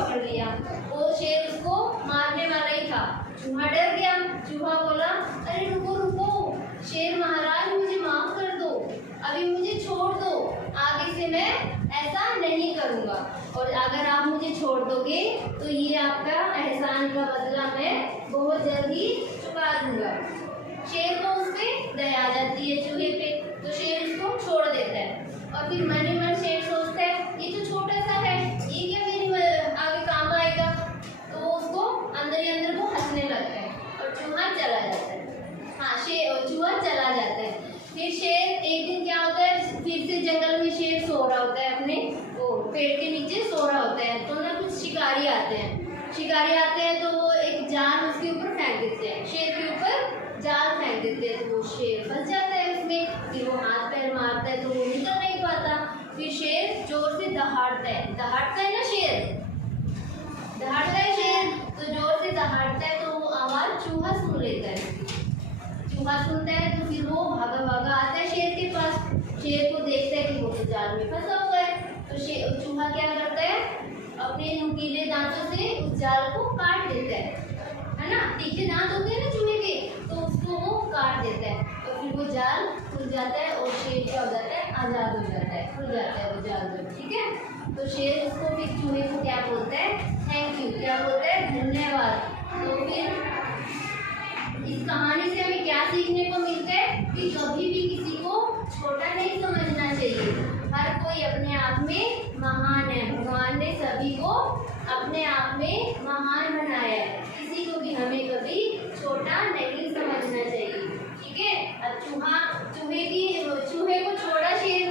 पकड़ लिया। वो शेर उसको मारने वाला ही था। चूहा डर गया। चूहा बोला, अरे रुको रुको, शेर महाराज मुझे माफ कर दो, अभी मुझे छोड़ दो, आगे से मैं ऐसा नहीं करूँगा, और अगर आप मुझे छोड़ दोगे तो ये आपका एहसान का बदला मैं बहुत जल्दी चुका दूंगा। शेर को उस पर दया आ जाती है चूहे पे, तो शेर इसको छोड़ देता है। और फिर मन ही मन शेर सोचता है, ये तो छोटा सा है, ये क्या मेरे आगे काम आएगा, तो वो उसको अंदर ही अंदर वो हंसने लगता है और चूहा चला जाता है। हाँ, चूहा चला जाता है। फिर शेर एक दिन क्या होता है, फिर से जंगल में शेर सो रहा होता है, अपने वो पेड़ के नीचे सो रहा होता है। तो ना कुछ शिकारी आते हैं तो वो एक जाल उसके ऊपर फेंक देते हैं, शेर के ऊपर जाल फेंक देते हैं, तो वो शेर फंस जाता है उसमें। फिर वो हाथ पैर मारता है तो वो निकल नहीं पाता। फिर शेर जोर से दहाड़ता है ना शेर, दहाड़ता है शेर, तो जोर से दहाड़ता है, तो वो आवाज़ चूहा सुन लेता है। चूहा सुनता है तो फिर वो भागा भागा आता है शेर के पास। शेर को देखता है कि वो तो जाल में फंसा हुआ है, तो चूहा क्या करता है, अपने नुकीले दांतों से उस जाल को काट देता है ना, तीखे दांत होते हैं ना चूहे के, तो उसको वो काट देता है, तो फिर वो जाल खुल जाता है और शेर क्या हो जाता है, आज़ाद हो जाता है, खुल जाता है वो जाल जब। ठीक है, तो शेर उसको फिर चूहे को क्या बोलता है, थैंक यू, क्या बोलता है, धन्यवाद। तो फिर इस कहानी से हमें क्या सीखने को मिलता है कि कभी भी किसी को छोटा नहीं समझना चाहिए। हर कोई अपने आप में महान है, भगवान ने सभी को अपने आप में महान बनाया है, किसी को भी हमें कभी छोटा नहीं समझना चाहिए। ठीक है, अब चूहे को छोड़ा शेर